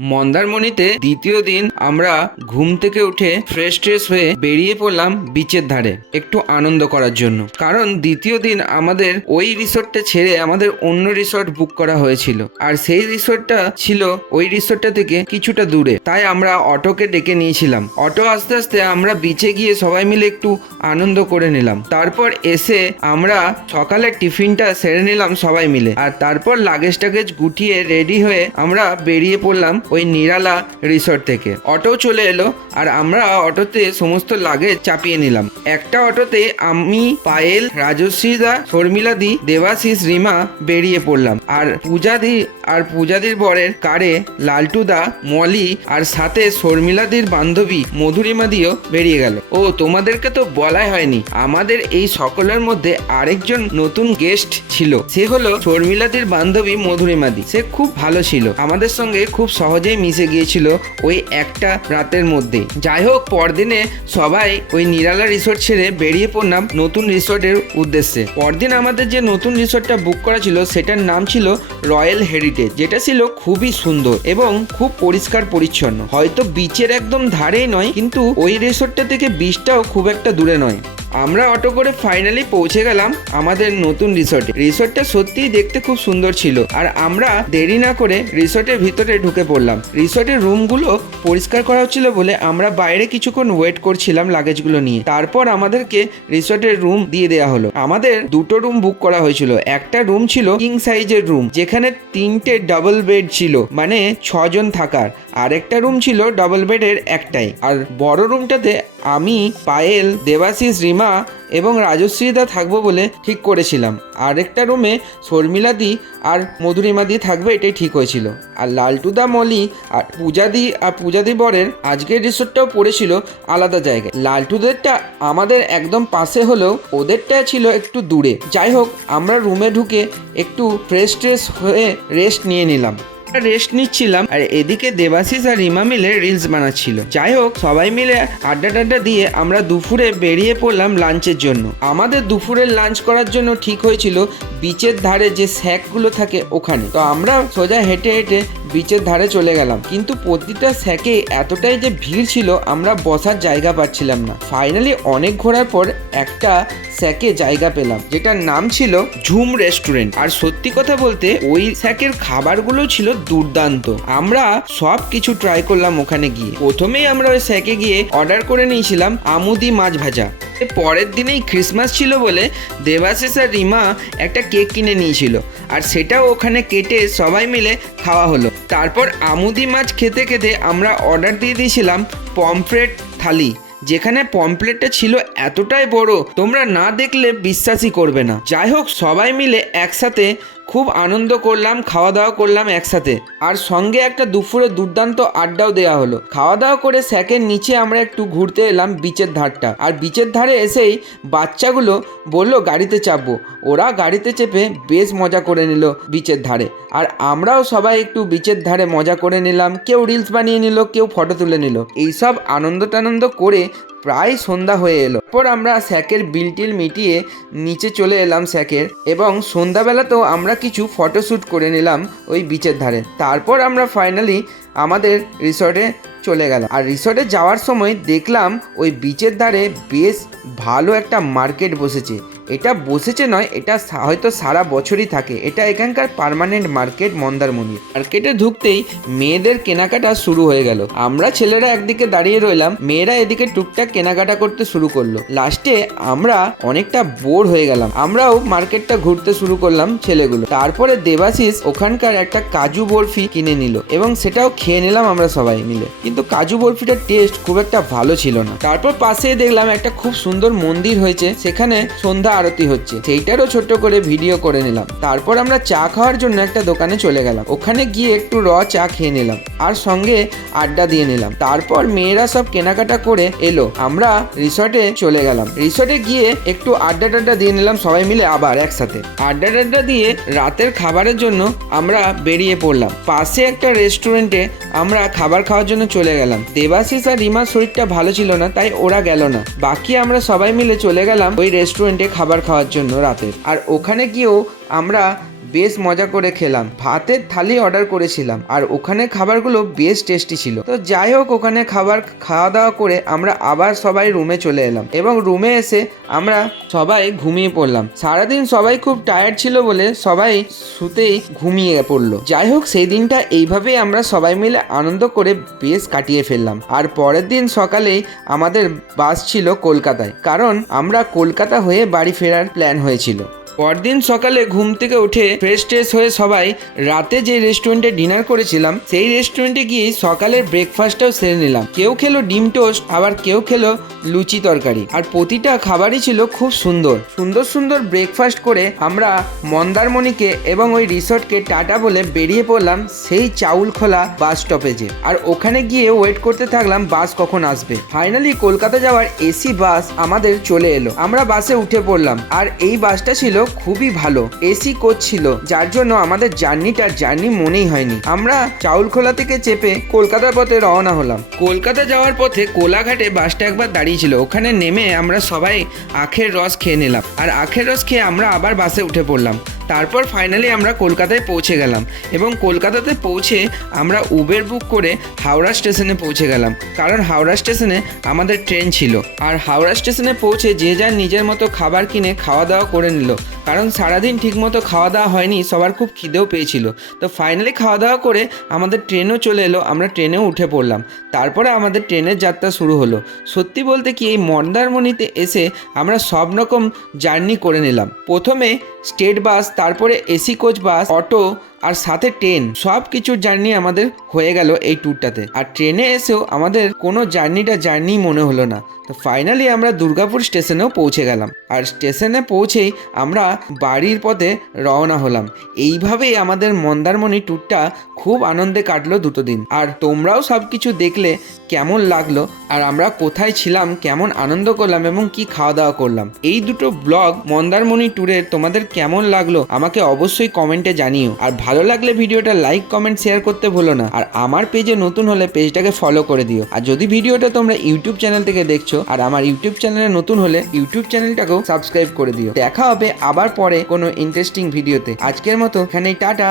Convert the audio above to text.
মন্দারমণিতে দ্বিতীয় দিন আমরা ঘুম থেকে উঠে ফ্রেশ হয়ে বেরিয়ে পড়লাম বিচের ধারে একটু আনন্দ করার জন্য। কারণ দ্বিতীয় দিন আমাদের ওই রিসোর্টটা ছেড়ে আমাদের অন্য রিসোর্ট বুক করা হয়েছিল, আর সেই রিসোর্টটা ছিল ওই রিসোর্টটা থেকে কিছুটা দূরে। তাই আমরা অটোকে ডেকে নিয়েছিলাম। অটো আস্তে আস্তে আমরা বিচে গিয়ে সবাই মিলে একটু আনন্দ করে নিলাম। তারপর এসে আমরা সকালে টিফিনটা সেরে নিলাম সবাই মিলে, আর তারপর লাগেজ টাগেজ গুটিয়ে রেডি হয়ে আমরা বেরিয়ে পড়লাম ওই নিরালা রিসোর্ট থেকে। অটো চলে এলো আর আমরা অটোতে সমস্ত লাগেজ চাপিয়ে নিলাম। একটা অটোতে আমি, পায়েল, রাজশ্রীদা, শর্মিলাদি, দেবাশিস, রিমা বেরিয়ে পড়লাম, আর পূজাদির বরের কারে লালটুদা, মলি আর সাথে শর্মিলাদির বান্ধবী মধুরিমাদিও বেরিয়ে গেল। ও তোমাদেরকে তো বলাই হয়নি, আমাদের এই সকলের মধ্যে আরেকজন নতুন গেস্ট ছিল। সে হলো শর্মিলাদির বান্ধবী মধুরিমাদি। সে খুব ভালো ছিল, আমাদের সঙ্গে খুব সহজেই মিশে গিয়েছিল ওই একটা রাতের মধ্যে। যাই হোক, পরদিনে সবাই ওই নিরালা রিসোর্ট ছেড়ে বেরিয়ে পড়লাম নতুন রিসোর্টের উদ্দেশ্যে। পরদিন আমাদের যে নতুন রিসোর্টটা বুক করা ছিল সেটার নাম ছিল রয়্যাল হেরিটেজ, যেটা ছিল খুবই সুন্দর এবং খুব পরিষ্কার পরিচ্ছন্ন। হয়তো বিচের একদম ধারেই নয়, কিন্তু ওই রিসোর্টটা থেকে বিচটাও খুব একটা দূরে নয়। আমরা অটো করে ফাইনালি পৌঁছে গেলাম আমাদের নতুন রিসোর্টে। রিসোর্টটা সত্যিই দেখতে খুব সুন্দর ছিল, আর আমরা দেরি না করে রিসোর্টের ভিতরে ঢুকে পড়লাম। রিসোর্টের রুমগুলো পরিষ্কার করা হচ্ছিল বলে আমরা বাইরে কিছুক্ষণ ওয়েট করছিলাম লাগেজগুলো নিয়ে। তারপর আমাদেরকে রিসোর্টের রুম দিয়ে দেওয়া হলো। আমাদের দুটো রুম বুক করা হয়েছিল। একটা রুম ছিল কিং সাইজের রুম, যেখানে 3টে ডাবল বেড ছিল, মানে 6 জন থাকার। আর একটা রুম ছিল ডাবল বেডের একটাই। আর বড় রুমটাতে আমি, পায়েল, দেবাশিস, রিমা এবং রাজশ্রীদা থাকবো বলে ঠিক করেছিলাম। আরেকটা রুমে শর্মিলাদি আর মধুরিমাদি থাকবে, এটাই ঠিক হয়েছিল। আর লালটুদা, মলি আর পূজাদি বরের আজকের রিসোর্টটাও পড়েছিল আলাদা জায়গায়। লালটুদেরটা আমাদের একদম পাশে হলেও ওদেরটা ছিল একটু দূরে। যাই হোক, আমরা রুমে ঢুকে একটু ফ্রেশ হয়ে রেস্ট নিয়ে নিলাম। রেস্ট নিচ্ছিলাম, আর এদিকে দেবাশিস আর রিমা মিলে রিলস বানাচ্ছিল। যাই হোক, সবাই মিলে আড্ডা দিয়ে আমরা দুপুরে বেরিয়ে পড়লাম লাঞ্চের জন্য। আমাদের দুপুরের লাঞ্চ করার জন্য ঠিক হয়েছিল বিচের ধারে যে স্যাকগুলো থাকে ওখানে। তো আমরা সোজা হেঁটে বিচের ধারে চলে গেলাম, কিন্তু প্রতিটা স্যাকে এতটাই যে ভিড় ছিল আমরা বসার জায়গা পাচ্ছিলাম না। ফাইনালি অনেক ঘোরার পর একটা স্যাকে জায়গা পেলাম, যেটার নাম ছিল ঝুম রেস্টুরেন্ট। আর সত্যি কথা বলতে ওই স্যাকের খাবারগুলো ছিল দুর্দান্ত। আমরা সব কিছু ট্রাই করলাম ওখানে গিয়ে। প্রথমেই আমরা ওই স্যাকে গিয়ে অর্ডার করে নিয়েছিলাম আমুদি মাছ ভাজা। পরের দিনেই ক্রিসমাস ছিল বলে দেবাশিস আর রিমা একটা কেক কিনে নিয়েছিল, আর সেটাও ওখানে কেটে সবাই মিলে খাওয়া হলো। তারপর আমুদি মাছ খেতে আমরা অর্ডার দিয়ে দিয়েছিলাম পমফ্রেট থালি, যেখানে পমফ্রেটটা ছিল এতটাই বড় তোমরা না দেখলে বিশ্বাসই করবে না। যাই হোক, সবাই মিলে একসাথে খুব আনন্দ করলাম, খাওয়া দাওয়া করলাম একসাথে, আর সঙ্গে একটা দুপুরে দুর্দান্ত আড্ডাও দেওয়া হলো। খাওয়া দাওয়া করে স্যাকের নিচে আমরা একটু ঘুরতে এলাম বিচের ধারটা। আর বিচের ধারে এসেই বাচ্চাগুলো বললো গাড়িতে চাপবো। ওরা গাড়িতে চেপে বেশ মজা করে নিল বিচের ধারে, আর আমরাও সবাই একটু বিচের ধারে মজা করে নিলাম। কেউ রিলস বানিয়ে নিল, কেউ ফটো তুলে নিল। এইসব আনন্দ করে প্রায় সন্ধ্যা হয়ে এলো। তারপর আমরা স্যাকের বিল মিটিয়ে নিচে চলে এলাম স্যাকের, এবং সন্ধ্যাবেলাতেও আমরা কিছু ফটোশ্যুট করে নিলাম ওই বিচের ধারে। তারপর আমরা ফাইনালি আমাদের রিসর্টে চলে গেলাম। আর রিসর্টে যাওয়ার সময় দেখলাম ওই বিচের ধারে বেশ ভালো একটা মার্কেট বসেছে। এটা বসেছে নয়, এটা হয়তো সারা বছরই থাকে। এটা এখানকার পার্মানেন্ট মার্কেট মন্দারমণি। মার্কেটে ঢুকতেই মেয়েদের কেনাকাটা শুরু হয়ে গেল। আমরা ছেলেরা একদিকে দাঁড়িয়ে রইলাম, মেয়েরা এদিকে টুকটাক কেনাকাটা করতে শুরু করলো। লাস্টে আমরা অনেকটা বোর হয়ে গেলাম, আমরাও মার্কেটটা ঘুরতে শুরু করলাম ছেলেগুলো। তারপরে দেবাশিস ওখানকার একটা কাজু বরফি কিনে নিল, এবং সেটাও খেয়ে নিলাম আমরা সবাই মিলে। কিন্তু কাজু বরফিটার টেস্ট খুব একটা ভালো ছিল না। তারপর পাশে দেখলাম একটা খুব সুন্দর মন্দির হয়েছে, সেখানে সন্ধ্যা আরতি হচ্ছে, সেইটারও ছোট্ট করে ভিডিও করে নিলাম। তারপর আমরা চা খাওয়ার জন্য একটা দোকানে চলে গেলাম। ওখানে গিয়ে একটু চা খেয়ে নিলাম, আর সঙ্গে আড্ডা দিয়ে নিলাম। তারপর মেয়েরা সব কেনাকাটা করে এলো, আমরা রিসর্টে চলে গেলাম। রিসর্টে গিয়ে একটু আড্ডা দিয়ে নিলাম সবাই মিলে, আবার একসাথে আড্ডা দিয়ে রাতের খাবারের জন্য আমরা বেরিয়ে পড়লাম। পাশে একটা রেস্টুরেন্টে আমরা খাবার খাওয়ার জন্য চলে গেলাম। দেবাশিস আর রিমার শরীরটা ভালো ছিল না, তাই ওরা গেল না। বাকি আমরা সবাই মিলে চলে গেলাম ওই রেস্টুরেন্টে খাবার খাওয়ার জন্য রাতে। আর ওখানে গিয়েও আমরা বেশ মজা করে খেলাম। ভাতের থালি অর্ডার করেছিলাম আর ওখানে খাবারগুলো বেশ টেস্টি ছিল। তো যাই হোক, ওখানে খাওয়া দাওয়া করে আমরা আবার সবাই রুমে চলে এলাম এবং রুমে এসে আমরা সবাই ঘুমিয়ে পড়লাম। সারাদিন সবাই খুব টায়ার্ড ছিল বলে সবাই শুতেই ঘুমিয়ে পড়লো। যাই হোক, সেই দিনটা এইভাবেই আমরা সবাই মিলে আনন্দ করে বেশ কাটিয়ে ফেললাম। আর পরের দিন সকালেই আমাদের বাস ছিল কলকাতায়, কারণ আমরা কলকাতা হয়ে বাড়ি ফেরার প্ল্যান হয়েছিল। পরদিন সকালে ঘুম থেকে উঠে ফ্রেশ ট্রেশ হয়ে সবাই রাতে যে রেস্টুরেন্টে ডিনার করেছিলাম সেই রেস্টুরেন্টে গিয়ে সকালের ব্রেকফাস্টটাও সেরে নিলাম। কেউ খেলো ডিম টোস্ট, আবার কেউ খেলো লুচি তরকারি, আর প্রতিটা খাবারই ছিল খুব সুন্দর সুন্দর ব্রেকফাস্ট করে আমরা মন্দারমণিকে এবং ওই রিসর্টকে টাটা বলে বেরিয়ে পড়লাম সেই চাউলখোলা বাস স্টপেজে। আর ওখানে গিয়ে ওয়েট করতে থাকলাম বাস কখন আসবে। ফাইনালি কলকাতা যাওয়ার এসি বাস আমাদের চলে এলো। আমরা বাসে উঠে পড়লাম আর এই বাসটা ছিল খুবই ভালো, এসি কোচ ছিল, যার জন্য আমাদের জার্নি মনেই হয়নি। আমরা চাউলখোলা থেকে চেপে কলকাতার পথে রওনা হলাম। কলকাতা যাওয়ার পথে কোলাঘাটে বাসটা একবার দাঁড়িয়েছিল, ওখানে নেমে আমরা সবাই আখের রস খেয়ে নিলাম। আর আখের রস খেয়ে আমরা আবার বাসে উঠে পড়লাম। তারপর ফাইনালি আমরা কলকাতায় পৌঁছে গেলাম এবং কলকাতাতে পৌঁছে আমরা উবের বুক করে হাওড়া স্টেশনে পৌঁছে গেলাম, কারণ হাওড়া স্টেশনে আমাদের ট্রেন ছিল। আর হাওড়া স্টেশনে পৌঁছে যে যার নিজের মতো খাবার কিনে খাওয়া দাওয়া করে নিল, কারণ সারাদিন ঠিকমতো খাওয়া দাওয়া হয়নি, সবার খুব খিদেও পেয়েছিল। তো ফাইনালি খাওয়া দাওয়া করে আমাদের ট্রেনও চলে এলো, আমরা ট্রেনেও উঠে পড়লাম। তারপরে আমাদের ট্রেনের যাত্রা শুরু হলো। সত্যি বলতে কি, এই মন্দারমণিতে এসে আমরা সব রকম জার্নি করে নিলাম। প্রথমে স্টেট বাস, তারপরে এসি কোচ বাস, অটো আর সাথে ট্রেন, সব কিছুর জার্নি আমাদের হয়ে গেল এই ট্যুরটাতে। আর ট্রেনে এসেও আমাদের কোনো জার্নি মনে হলো না। তো ফাইনালি আমরা দুর্গাপুর স্টেশনেও পৌঁছে গেলাম। আর স্টেশনে পৌঁছেই আমরা বাড়ির পথে রওনা হলাম। এইভাবেই আমাদের মন্দারমণি ট্যুরটা খুব আনন্দে কাটলো দুটো দিন। আর তোমরাও সব কিছু দেখলে কেমন লাগলো, আর আমরা কোথায় ছিলাম, কেমন আনন্দ করলাম এবং কি খাওয়া দাওয়া করলাম, এই দুটো ব্লগ মন্দারমণি ট্যুরের তোমাদের কেমন লাগলো আমাকে অবশ্যই কমেন্টে জানিও। আর ভালো লাগলে ভিডিওটা লাইক কমেন্ট শেয়ার করতে ভুলো না। আর আমার পেজে নতুন হলে পেজটাকে ফলো করে দিও। আর যদি ভিডিওটা তোমরা ইউটিউব চ্যানেল থেকে দেখছো আর আমার ইউটিউব চ্যানেলে নতুন হলে ইউটিউব চ্যানেলটাকেও সাবস্ক্রাইব করে দিও। দেখা হবে আবার পরে কোনো ইন্টারেস্টিং ভিডিওতে। আজকের মতো এখানেই টাটা।